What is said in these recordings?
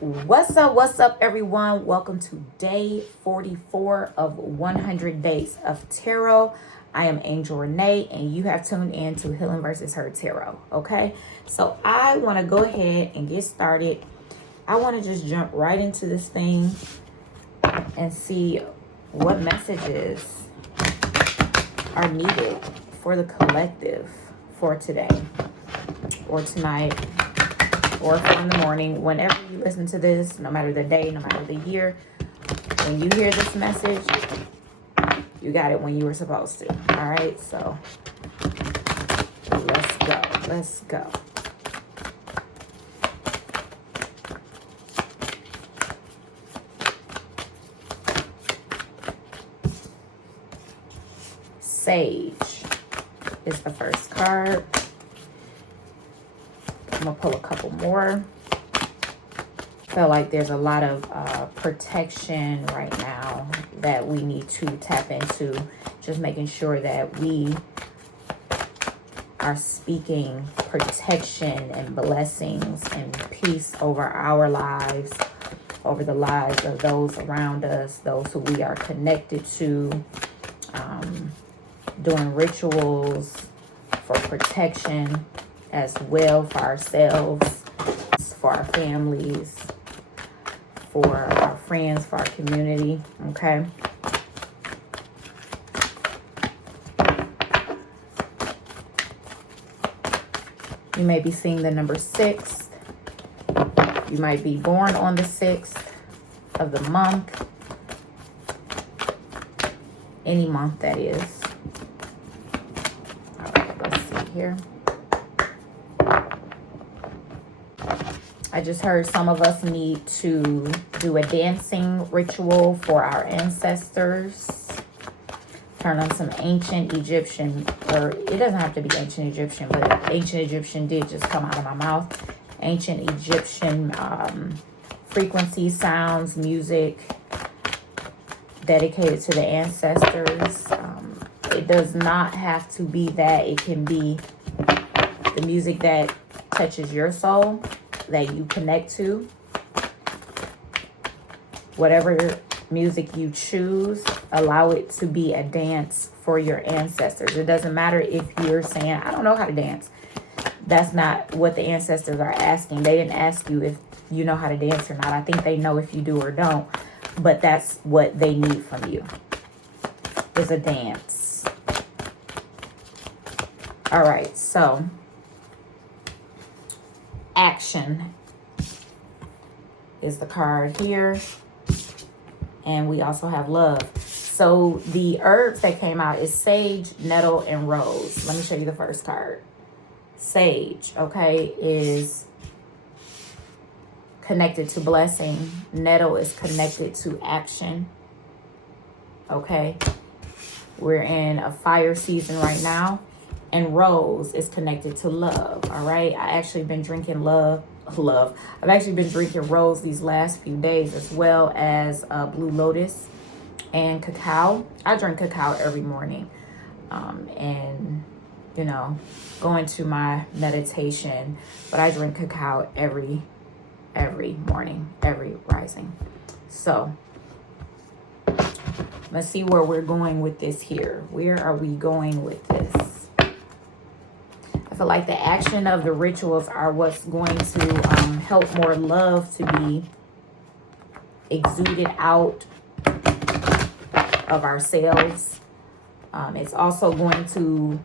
What's up, everyone? Welcome to day 44 of 100 Days of Tarot. I am Angel Renee, and you have tuned in to Healing versus Her Tarot. Okay, so I want to go ahead and get started. I want to just jump right into this thing and see what messages are needed for the collective for today or tonight, or in the morning, whenever you listen to this, no matter the day, no matter the year. When you hear this message, you got it when you were supposed to. All right, so let's go. Sage is the first card. I'm gonna pull a couple more. Feel like there's a lot of protection right now that we need to tap into. Just making sure that we are speaking protection and blessings and peace over our lives, over the lives of those around us, those who we are connected to, doing rituals for protection as well for ourselves, for our families, for our friends, for our community. Okay. You may be seeing the number 6. You might be born on the 6th of the month. Any month, that is. All right, let's see here. I just heard some of us need to do a dancing ritual for our ancestors. Turn on some ancient Egyptian, or it doesn't have to be ancient Egyptian, but ancient Egyptian did just come out of my mouth. Ancient Egyptian frequencies, sounds, music dedicated to the ancestors. It does not have to be that. It can be the music that touches your soul, that you connect to. Whatever music you choose, allow it to be a dance for your ancestors. It doesn't matter if you're saying, I don't know how to dance. That's not what the ancestors are asking. They didn't ask you if you know how to dance or not. I think they know if you do or don't, but that's what they need from you, is a dance. All right, so action is the card here. And we also have love. So the herbs that came out is sage, nettle, and rose. Let me show you the first card. Sage, okay, is connected to blessing. Nettle is connected to action. Okay. We're in a fire season right now. And rose is connected to love. All right. I actually been drinking love. I've actually been drinking rose these last few days, as well as blue lotus and cacao. I drink cacao every morning, and you know, going to my meditation, but I drink cacao every morning, every rising. So let's see where we're going with this here. Where are we going with this? I feel like the action of the rituals are what's going to help more love to be exuded out of ourselves. It's also going to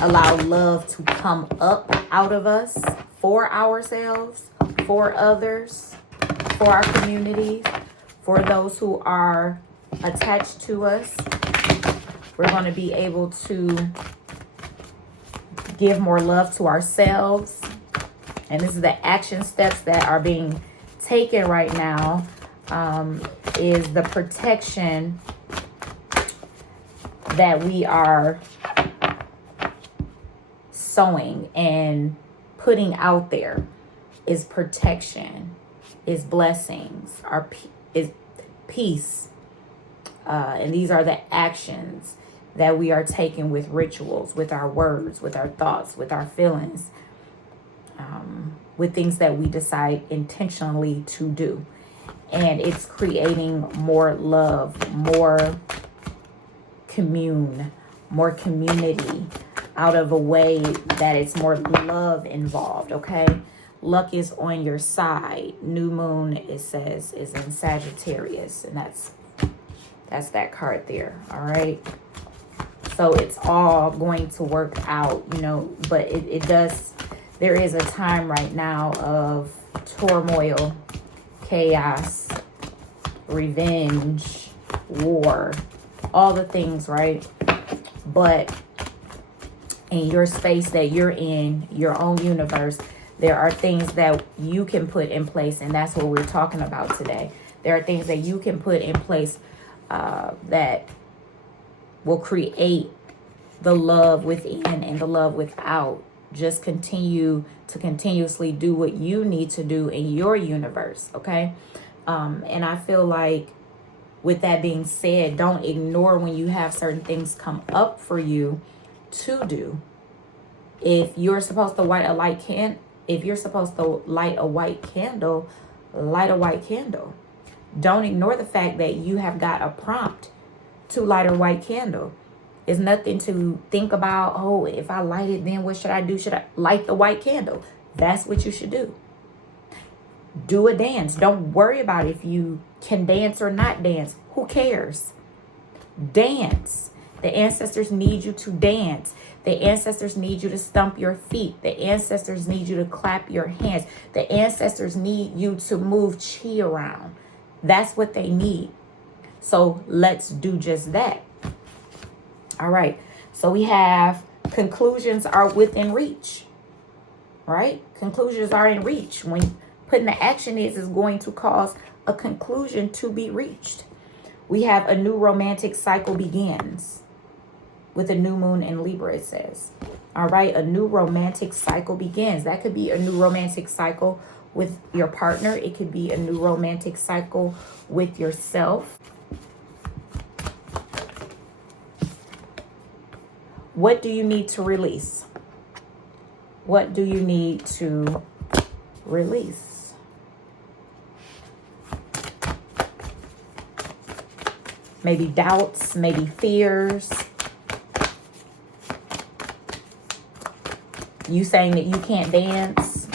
allow love to come up out of us for ourselves, for others, for our communities, for those who are attached to us. We're going to be able to give more love to ourselves. And this is the action steps that are being taken right now, is the protection that we are sowing and putting out there is protection, is blessings, is peace. And these are the actions that we are taking with rituals, with our words, with our thoughts, with our feelings. with things that we decide intentionally to do. And it's creating more love, more more community out of a way that it's more love involved, okay? Luck is on your side. New moon, it says, is in Sagittarius, and that's that card there, all right? So it's all going to work out, you know, but there is a time right now of turmoil, chaos, revenge, war, all the things, right? But in your space that you're in, your own universe, there are things that you can put in place, and that's what we're talking about today. There are things that you can put in place that will create the love within and the love without. Just continuously do what you need to do in your universe, okay? And I feel like, with that being said, don't ignore when you have certain things come up for you to do. If you're supposed to light a white candle, light a white candle. Don't ignore the fact that you have got a prompt to light a white candle. It's nothing to think about, oh, if I light it, then what should I do? Should I light the white candle? That's what you should do. Do a dance. Don't worry about if you can dance or not dance. Who cares? Dance. The ancestors need you to dance. The ancestors need you to stomp your feet. The ancestors need you to clap your hands. The ancestors need you to move chi around. That's what they need. So let's do just that. All right. So we have conclusions are within reach. Right? Conclusions are in reach. When putting the action is going to cause a conclusion to be reached. We have a new romantic cycle begins with a new moon in Libra, it says. All right, a new romantic cycle begins. That could be a new romantic cycle with your partner. It could be a new romantic cycle with yourself. What do you need to release? What do you need to release? Maybe doubts, maybe fears. You saying that you can't dance.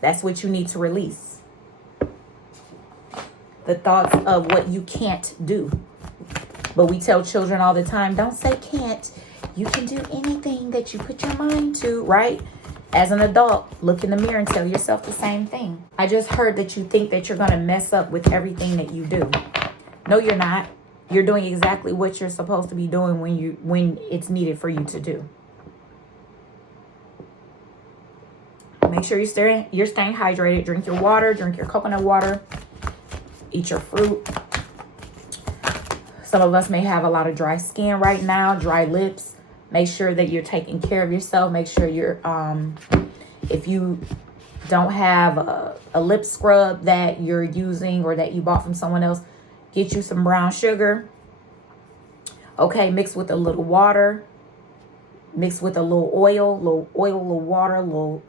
That's what you need to release. The thoughts of what you can't do. But we tell children all the time, don't say can't. You can do anything that you put your mind to, right? As an adult, look in the mirror and tell yourself the same thing. I just heard that you think that you're going to mess up with everything that you do. No, you're not. You're doing exactly what you're supposed to be doing when it's needed for you to do. Make sure you're staying hydrated. Drink your water. Drink your coconut water. Eat your fruit. Some of us may have a lot of dry skin right now, dry lips. Make sure that you're taking care of yourself. Make sure you're, if you don't have a lip scrub that you're using or that you bought from someone else, get you some brown sugar. Okay, mix with a little water. Mix with a little oil, little water, little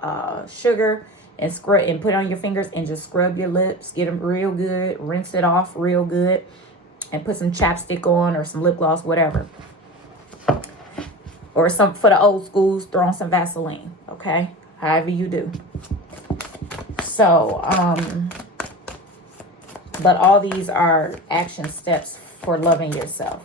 sugar, and scrub and put on your fingers and just scrub your lips. Get them real good. Rinse it off real good, and put some chapstick on or some lip gloss, whatever. Or some for the old schools, throw on some Vaseline. Okay, however you do. So, but all these are action steps for loving yourself.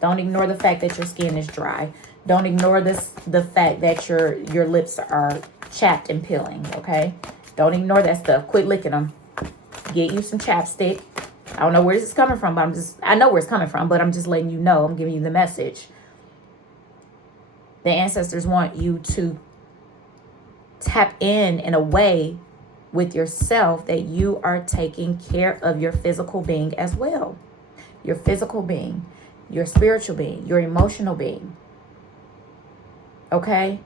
Don't ignore the fact that your skin is dry. Don't ignore the fact that your lips are chapped and peeling, okay? Don't ignore that stuff. Quit licking them. Get you some chapstick. I don't know where this is coming from, but I know where it's coming from, but I'm just letting you know. I'm giving you the message. The ancestors want you to tap in a way with yourself that you are taking care of your physical being as well. Your physical being, your spiritual being, your emotional being. Okay?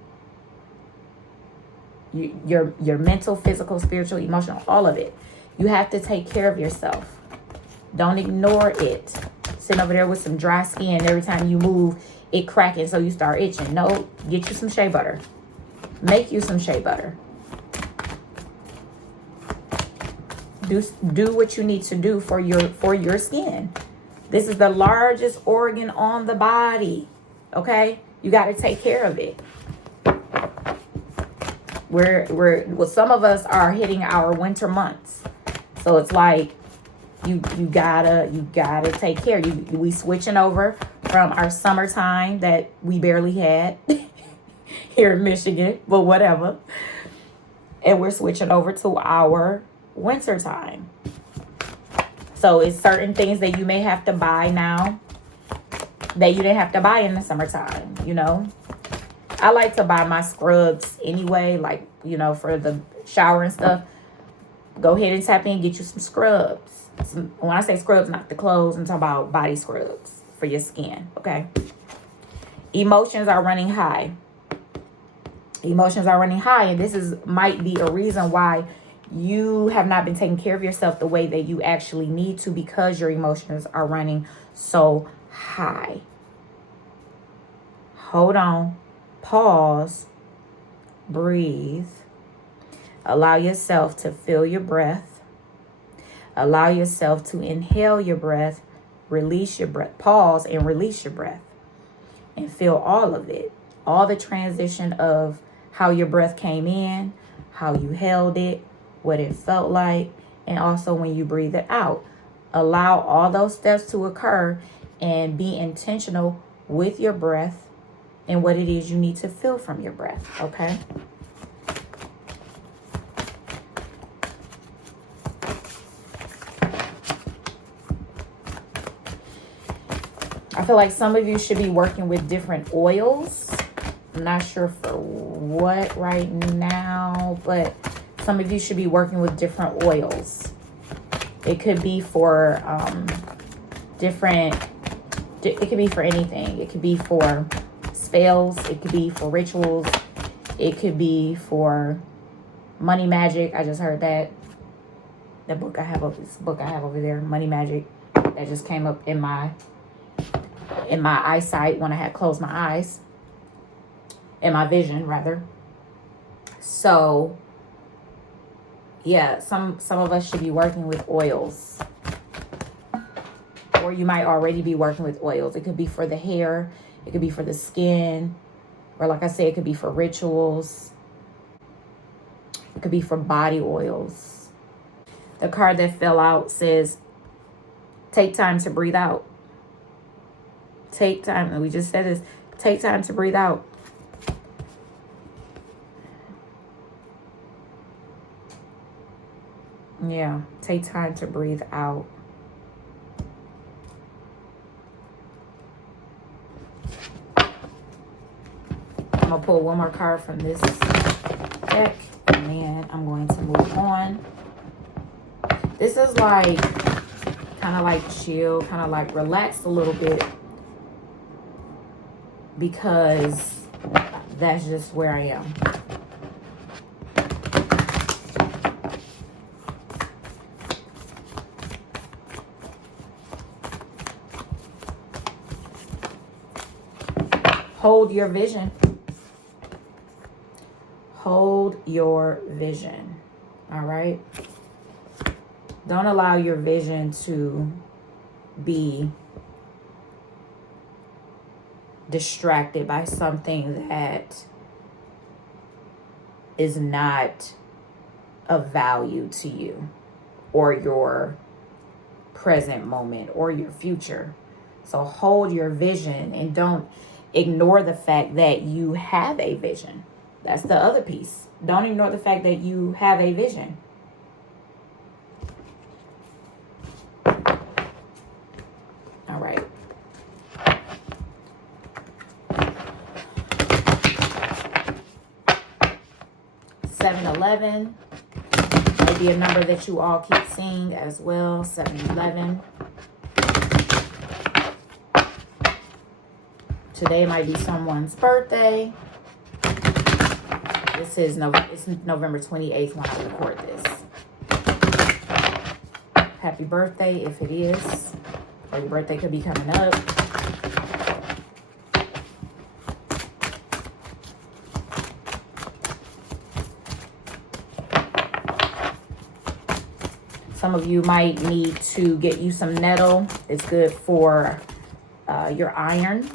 Your mental, physical, spiritual, emotional, all of it. You have to take care of yourself. Don't ignore it. Sitting over there with some dry skin, every time you move, it cracking, so you start itching. No, get you some shea butter. Make you some shea butter. Do what you need to do for your skin. This is the largest organ on the body. Okay? You got to take care of it. Well, some of us are hitting our winter months. So it's like you gotta take care. We switching over from our summertime that we barely had here in Michigan, but whatever. And we're switching over to our winter time. So it's certain things that you may have to buy now that you didn't have to buy in the summertime, you know. I like to buy my scrubs anyway, like, you know, for the shower and stuff. Go ahead and tap in, get you some scrubs. When I say scrubs, not the clothes, I'm talking about body scrubs for your skin, okay? Emotions are running high. Emotions are running high, and this might be a reason why you have not been taking care of yourself the way that you actually need to, because your emotions are running so high. Hold on. Pause. Breathe. Allow yourself to feel your breath. Allow yourself to inhale your breath, release your breath. Pause and release your breath. And feel all of it. All the transition of how your breath came in, how you held it, what it felt like, and also when you breathe it out. Allow all those steps to occur and be intentional with your breath and what it is you need to feel from your breath, okay? I feel like some of you should be working with different oils. I'm not sure for what right now, but some of you should be working with different oils. It could be for it could be for anything. It could be for spells. It could be for rituals. It could be for money magic. I just heard that. This book I have over there, Money Magic, that just came up in my eyesight when I had closed my eyes. In my vision, rather. So, yeah, some of us should be working with oils. Or you might already be working with oils. It could be for the hair. It could be for the skin. Or like I said, it could be for rituals. It could be for body oils. The card that fell out says, take time to breathe out. Take time. And we just said this. Take time to breathe out. Yeah, take time to breathe out. I'm going to pull one more card from this deck, and then I'm going to move on. This is like, kind of like chill, kind of like relax a little bit, because that's just where I am. Hold your vision. Hold your vision. All right? Don't allow your vision to be distracted by something that is not of value to you or your present moment or your future. So hold your vision and don't ignore the fact that you have a vision. That's the other piece. Don't ignore the fact that you have a vision. All right. $7-11 may be a number that you all keep seeing as well. 7-11. Today might be someone's birthday. It's November 28th when I record this. Happy birthday if it is. Or your birthday could be coming up. Some of you might need to get you some nettle. It's good for your iron.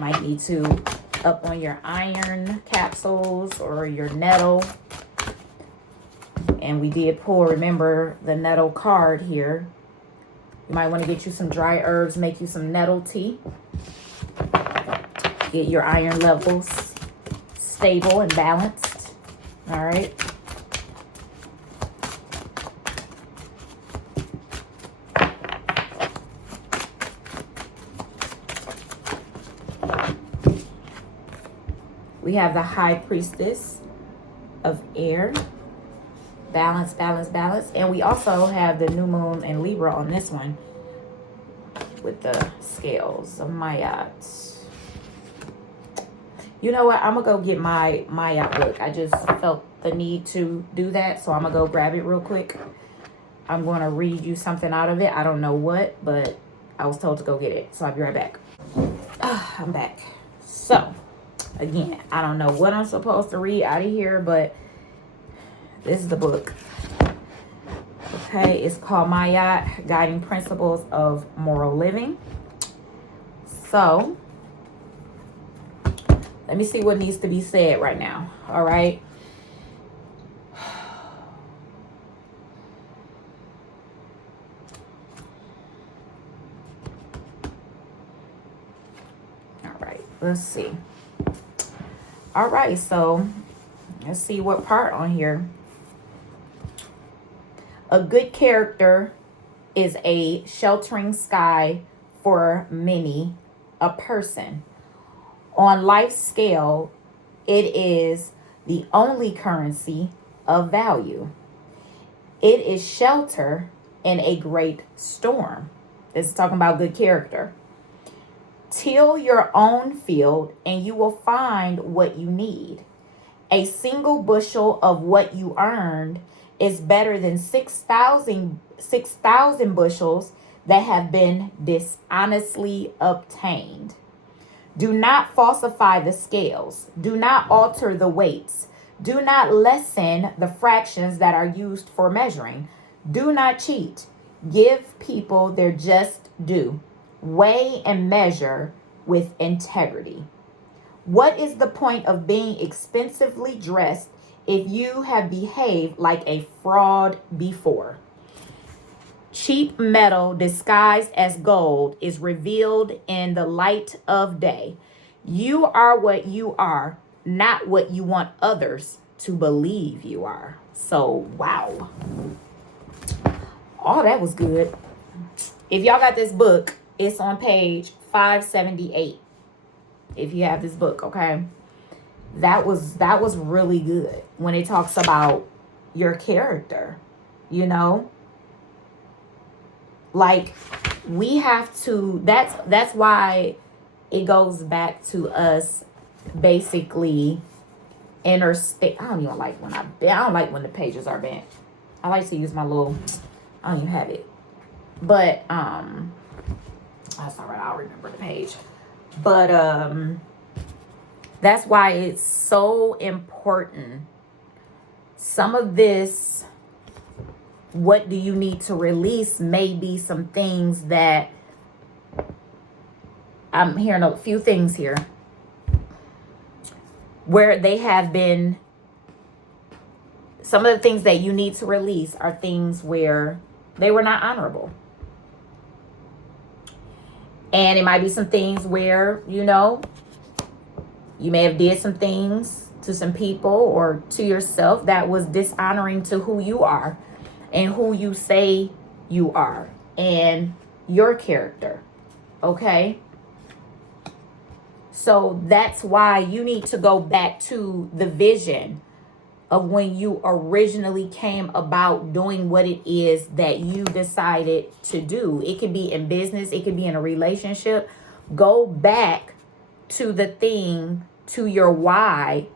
Might need to up on your iron capsules or your nettle. And we did pull, remember, the nettle card here. You might want to get you some dry herbs, make you some nettle tea. Get your iron levels stable and balanced. All right. We have the High Priestess of Air. Balance, balance, balance. And we also have the New Moon and Libra on this one with the scales of Mayat. You know what? I'm going to go get my Mayat book. I just felt the need to do that, so I'm going to go grab it real quick. I'm going to read you something out of it. I don't know what, but I was told to go get it, so I'll be right back. I'm back. So, again, I don't know what I'm supposed to read out of here, but this is the book. Okay, it's called Mayat, Guiding Principles of Moral Living. So, let me see what needs to be said right now. All right. All right, let's see. All right, so let's see what part on here. A good character is a sheltering sky for many a person. On life's scale, it is the only currency of value. It is shelter in a great storm. This is talking about good character. Till your own field and you will find what you need. A single bushel of what you earned is better than 6,000 bushels that have been dishonestly obtained. Do not falsify the scales. Do not alter the weights. Do not lessen the fractions that are used for measuring. Do not cheat. Give people their just due. Weigh and measure with integrity. What is the point of being expensively dressed if you have behaved like a fraud before? Cheap metal disguised as gold is revealed in the light of day. You are what you are, not what you want others to believe you are. So, wow. Oh, that was good. If y'all got this book, it's on page 578. If you have this book, okay? That was really good when it talks about your character, you know? Like, we have to, that's why it goes back to us basically interstate. I don't even like when I don't like when the pages are bent. I like to use my little, I don't even have it. But that's all right, I'll remember the page. But that's why it's so important. Some of this, what do you need to release, may be some things that I'm hearing a few things here where they have been, some of the things that you need to release are things where they were not honorable. And it might be some things where, you know, you may have did some things to some people or to yourself that was dishonoring to who you are and who you say you are and your character. Okay? So that's why you need to go back to the vision of when you originally came about doing what it is that you decided to do. It could be in business, it could be in a relationship. Go back to the thing, to your why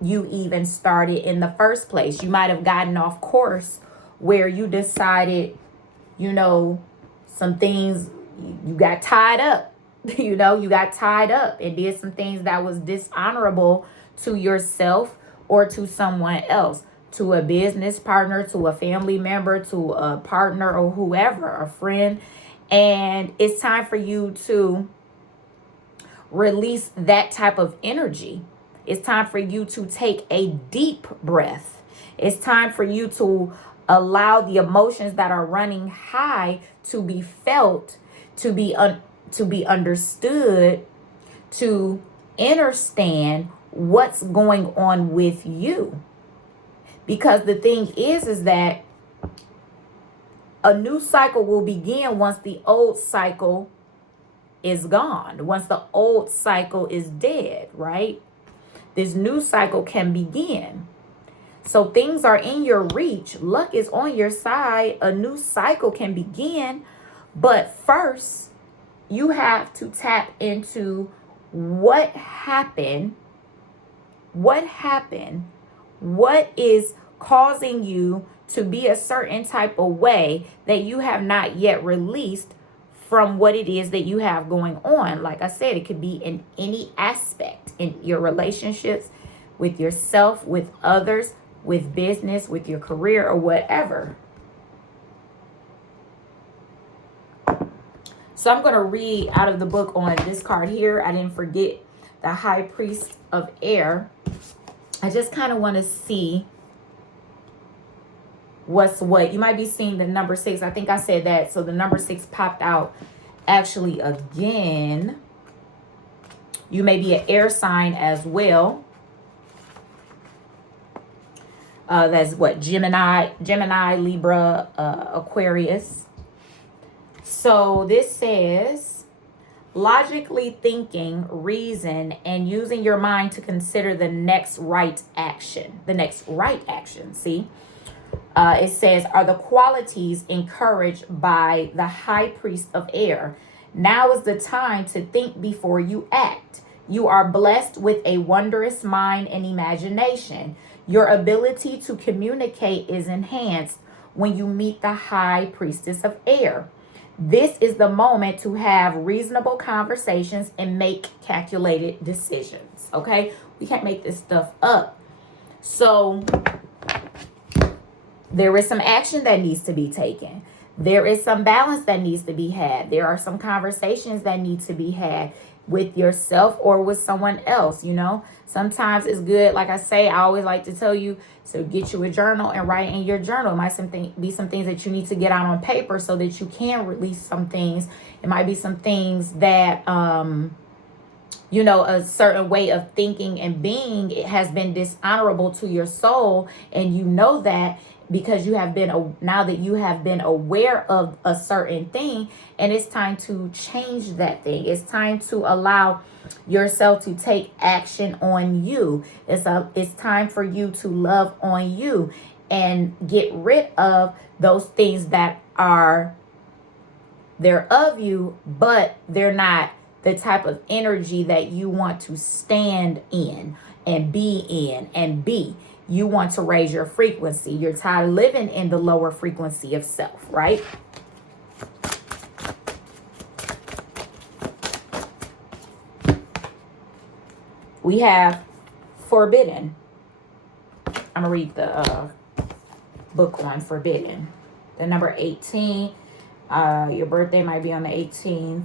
you even started in the first place. You might have gotten off course where you decided, you know, some things, you got tied up. You know, you got tied up and did some things that was dishonorable to yourself or to someone else. to a business partner, to a family member, to a partner or whoever, a friend. And it's time for you to release that type of energy. It's time for you to take a deep breath. It's time for you to allow the emotions that are running high to be felt, to be understood, to understand what's going on with you. Because the thing is that a new cycle will begin once the old cycle is gone, once the old cycle is dead, right? This new cycle can begin. So things are in your reach. Luck is on your side. A new cycle can begin. But first, you have to tap into what happened. What happened? What is causing you to be a certain type of way that you have not yet released from what it is that you have going on? Like I said, it could be in any aspect, in your relationships, with yourself, with others, with business, with your career, or whatever. So I'm going to read out of the book on this card here. I didn't forget the High Priest of Air. I just kind of want to see what's what. You might be seeing the number 6. I think I said that. So the number 6 popped out actually again. You may be an air sign as well. That's what? Gemini, Libra, Aquarius. So this says, logically thinking, reason, and using your mind to consider the next right action. The next right action, see? It says, are the qualities encouraged by the High Priest of Air. Now is the time to think before you act. You are blessed with a wondrous mind and imagination. Your ability to communicate is enhanced when you meet the High Priestess of Air. This is the moment to have reasonable conversations and make calculated decisions. Okay? We can't make this stuff up. So there is some action that needs to be taken. There is some balance that needs to be had. There are some conversations that need to be had with yourself or with someone else, you know. Sometimes it's good, like I say, I always like to tell you, so get you a journal and write in your journal. It might be some things that you need to get out on paper so that you can release some things. It might be some things that, you know, a certain way of thinking and being, it has been dishonorable to your soul. And you know that because you have been, now that you have been aware of a certain thing, and it's time to change that thing. It's time to allow yourself to take action on you. It's time for you to love on you and get rid of those things that they're of you, but they're not the type of energy that you want to stand in and be. You want to raise your frequency. You're tired of living in the lower frequency of self, right? We have forbidden. I'm going to read the book on forbidden. The number 18. Your birthday might be on the 18th.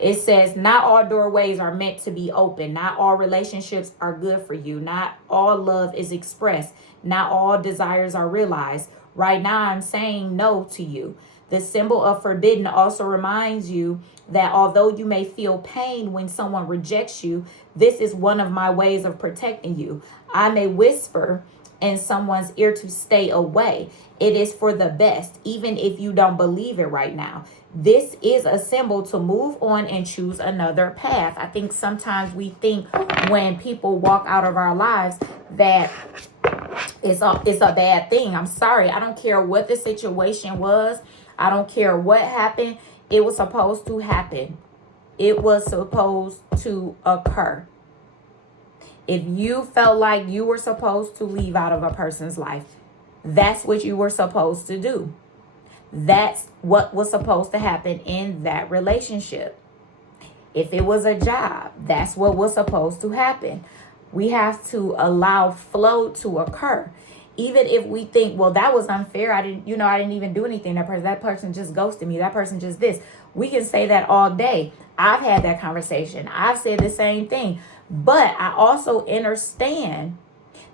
It says, not all doorways are meant to be open. Not all relationships are good for you. Not all love is expressed. Not all desires are realized. Right now, I'm saying no to you. The symbol of forbidden also reminds you that although you may feel pain when someone rejects you, this is one of my ways of protecting you. I may whisper in someone's ear to stay away. It is for the best, even if you don't believe it right now. This is a symbol to move on and choose another path. I think sometimes we think when people walk out of our lives that it's a bad thing. I'm sorry. I don't care what the situation was. I don't care what happened. It was supposed to happen. It was supposed to occur. If you felt like you were supposed to leave out of a person's life, that's what you were supposed to do. That's what was supposed to happen in that relationship. If it was a job, that's what was supposed to happen. We have to allow flow to occur. Even if we think, well, that was unfair. I didn't even do anything. That person just ghosted me. That person just this. We can say that all day. I've had that conversation. I've said the same thing. But I also understand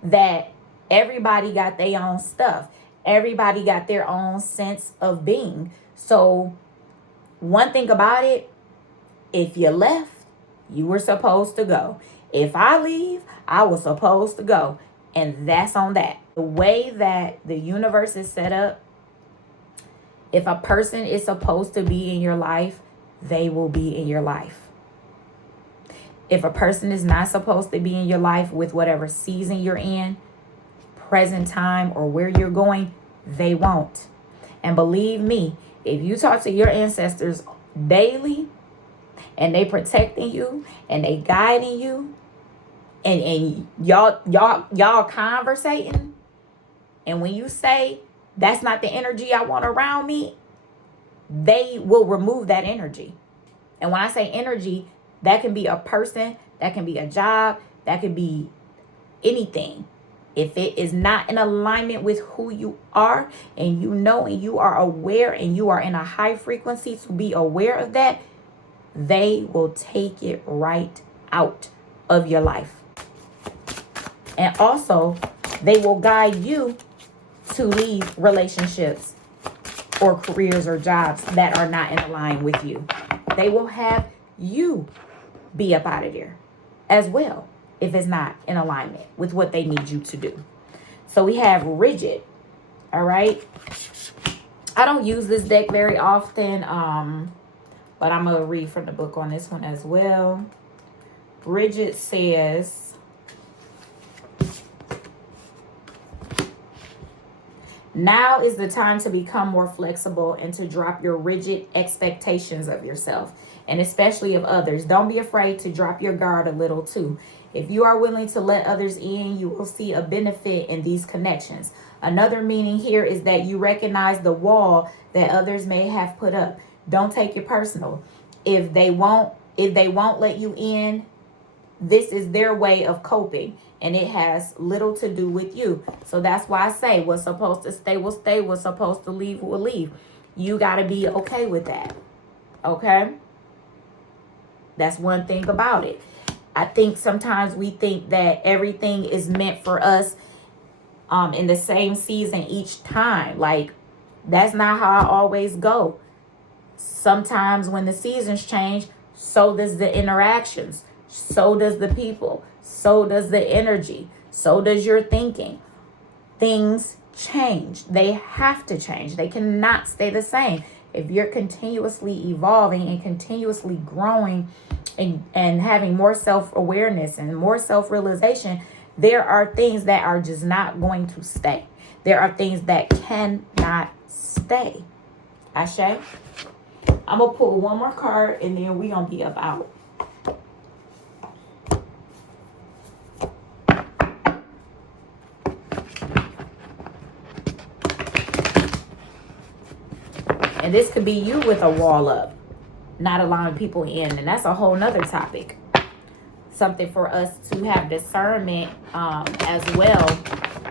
that everybody got their own stuff. Everybody got their own sense of being. So one thing about it, if you left, you were supposed to go. If I leave, I was supposed to go. And that's on that. The way that the universe is set up, if a person is supposed to be in your life, they will be in your life. If a person is not supposed to be in your life with whatever season you're in, present time, or where you're going, they won't. And believe me, if you talk to your ancestors daily and they protecting you and they guiding you and y'all conversating, and when you say that's not the energy I want around me, they will remove that energy. And when I say energy, that can be a person, that can be a job, that can be anything. If it is not in alignment with who you are, and you know, and you are aware, and you are in a high frequency to be aware of that, they will take it right out of your life. And also, they will guide you to leave relationships or careers or jobs that are not in line with you. They will have you be up out of there as well if it's not in alignment with what they need you to do. So we have rigid. All right. I don't use this deck very often, but I'm going to read from the book on this one as well. Rigid says, now is the time to become more flexible and to drop your rigid expectations of yourself, and especially of others. Don't be afraid to drop your guard a little too. If you are willing to let others in, you will see a benefit in these connections. Another meaning here is that you recognize the wall that others may have put up. Don't take it personal. If they won't let you in, this is their way of coping, and it has little to do with you. So that's why I say what's supposed to stay will stay, what's supposed to leave will leave. You got to be okay with that. Okay? That's one thing about it. I think sometimes we think that everything is meant for us in the same season each time. Like, that's not how I always go. Sometimes when the seasons change, so does the interactions. So does the people. So does the energy. So does your thinking. Things change. They have to change. They cannot stay the same. If you're continuously evolving and continuously growing and having more self-awareness and more self-realization, there are things that are just not going to stay. There are things that cannot stay. Ashe? I'm going to pull one more card and then we're going to be up out. And this could be you with a wall up, not allowing people in. And that's a whole nother topic. Something for us to have discernment as well,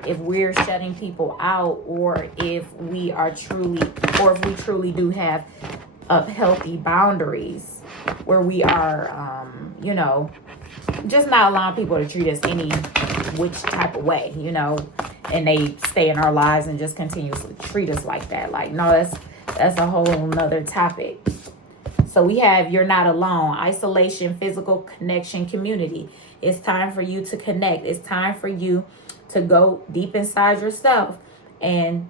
if we're shutting people out, or if we truly do have healthy boundaries where we are, just not allowing people to treat us any which type of way, and they stay in our lives and just continuously treat us like that. Like, no, that's a whole nother topic. So we have you're not alone, isolation, physical connection, community. It's time for you to connect. It's time for you to go deep inside yourself and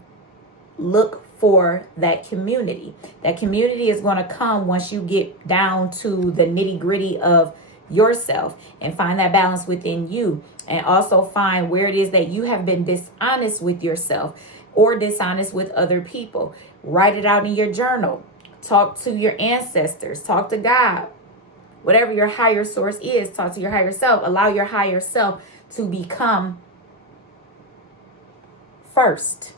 look for that community. That community is going to come once you get down to the nitty gritty of yourself and find that balance within you, and also find where it is that you have been dishonest with yourself or dishonest with other people. Write it out in your journal. Talk to your ancestors. Talk to God. Whatever your higher source is, talk to your higher self. Allow your higher self to become first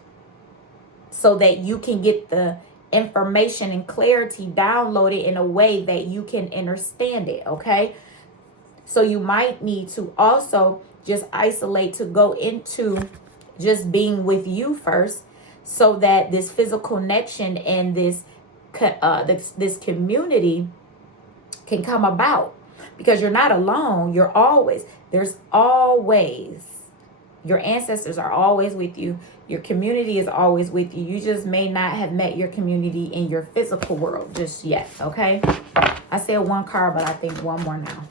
so that you can get the information and clarity downloaded in a way that you can understand it, okay? So you might need to also just isolate to go into just being with you first, so that this physical connection and this community can come about, because you're not alone. There's always, your ancestors are always with you. Your community is always with you. You just may not have met your community in your physical world just yet, okay? I said one card, but I think one more now.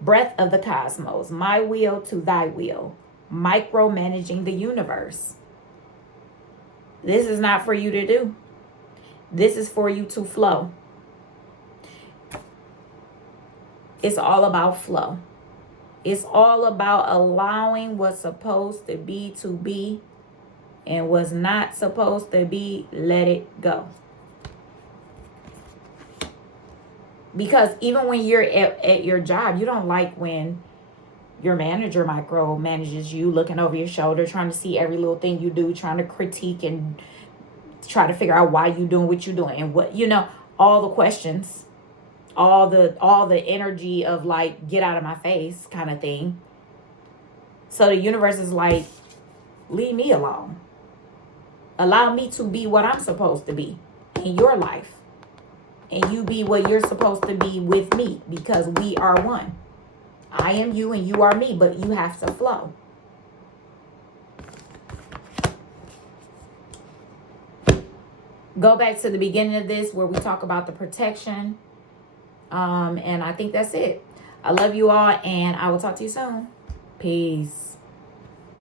Breath of the cosmos, my will to thy will, micromanaging the universe. This is not for you to do. This is for you to flow. It's all about flow. It's all about allowing what's supposed to be, and what's not supposed to be, let it go. Because even when you're at your job, you don't like when your manager micromanages you, looking over your shoulder, trying to see every little thing you do, trying to critique and try to figure out why you're doing what you're doing, and what, all the questions, all the energy of like, get out of my face kind of thing. So the universe is like, leave me alone. Allow me to be what I'm supposed to be in your life. And you be what you're supposed to be with me, because we are one. I am you and you are me, but you have to flow. Go back to the beginning of this where we talk about the protection. And I think that's it. I love you all, and I will talk to you soon. Peace.